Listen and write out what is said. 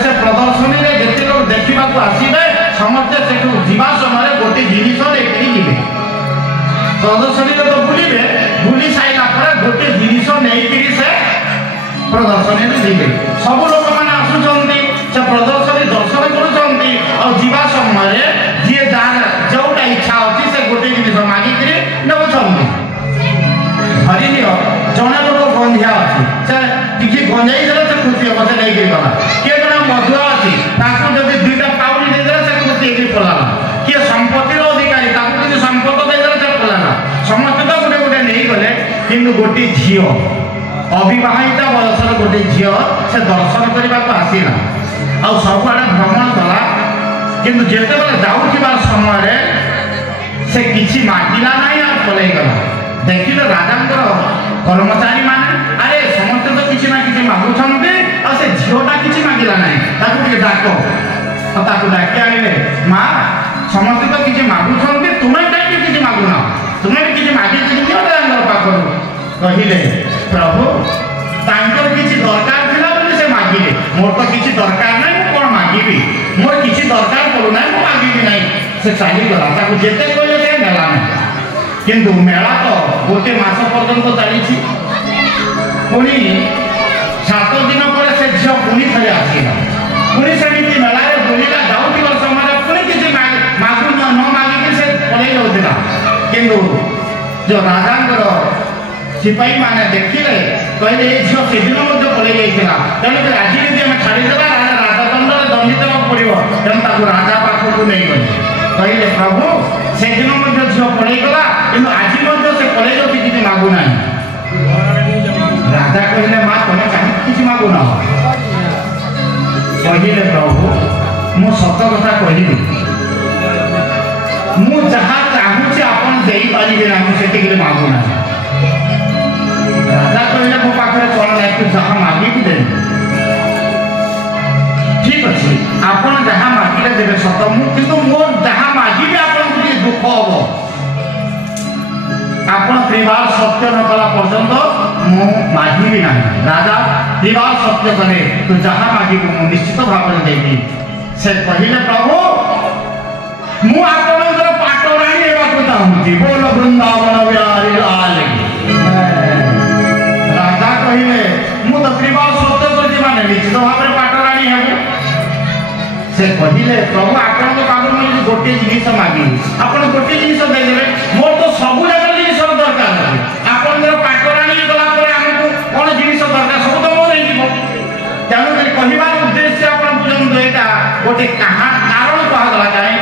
से प्रदर्शनी रे जते लोग देखा आसवे समस्ते से जीवा समय गोटे जिनिस लेकिन जीवे प्रदर्शनी तो बुलिबे बुली साइला पर गोटे जिनिस नहीं से प्रदर्शनी जीवे सब लोक मैंने आसुंट से प्रदर्शनी दर्शन करुँच और जीवा समय जी जोटा इच्छा अच्छी से गोटे जिनिस मागिक नौ धरी नियो जड़े लोक गंधिया अच्छी से टी गंजाई देते से खुशी हम से नहीं गला किए जन मधुआ अच्छी जब दुईटा पाउनी देदे से खुशी पलाला किए संपत्तिर अधिकारी ताकि संपद देदे से पलाला समस्त तो गोटे गोटे नहीं गले कि गोटे झी अविवाहिता बयसर गोटे झी से दर्शन करने को आसला आ सबुआड़े भ्रमण कला किंतु जिते बेले जाऊा समय से किसी मागिला ना पलैगला देखिले राजा कर्मचारी माने अरे समस्त तो किसी ना किसी मागुंट और से झीटा किसी मागिला ना डाक डाक आने माँ समस्त तो किसी मागुंट तुम्हें कहीं किसी मागुना तुम्हें भी किसी मागे पाखर कहले प्रभु तांकर किसी दरकार थिला बोली से मागिले मोर तो किसी दरकार ना कौन मागिबी मोर किसी दरकार पड़ूना मुझे मागिबी ना से चलीगला जिते कहले से नेला ना किंतु मेला तो गोटे मास पर्यंत चली पुणी 7 दिन पर से झील पुणी थे आसला पुणी से मेला बुला जाऊा समय पुणी किसी मागु न मागिक से पलि जाऊला किंतु जो राजा सिपाही मैंने देखिले कहले ये झील से दिन पलि जाता तेणुक आज आम छाड़ीदेला राजदंड दंडित पड़ो तेणु राजा पाखक नहीं गले कहले प्रभु से दिन झील पलैगला कि आज से पलि जाऊँ किसी मागुना राजा कहले माँ तुम्हें कहीं किसी मागुना कहले प्रभु मु सत कथा कहली मु जहाँ चाहूँगी आपन दे पारे ना मुझे मागुना राजा कहले मो पाखे कौन ना तू जहाँ मागिक दे ठीक अच्छे आपन जहाँ मागिले देवे सत मुझे मोर जहाँ मागिबे आपन दुख हम आप त्रिवार सत्य न कला पर्यंत मु मागिबी ना राजा त्रिवार सत्य कले तू जहाँ मागिबू मु निश्चित भाव में देवी से कहले प्रभु मु आपनकर पाटराणी हेबाकु चाहूँगी बोल वृंदावन बिहारी लाल राजा कहले मु तो त्रिवार सत्य कर माने निश्चित भाव में पाटराणी हेबू से कहले प्रभु आपन पाखर मुझे गोटे जिनिस मागी आपन गोटे जिनिस देदेवे मोर तो सबू जगह जिनिस दरकार आपन पाटराणी गला आमको कौन जिनिस दरकार सब तो मोर तेणुक कहबार उद्देश्य आप बुझे यहाँ गोटे कारण कहगला कहीं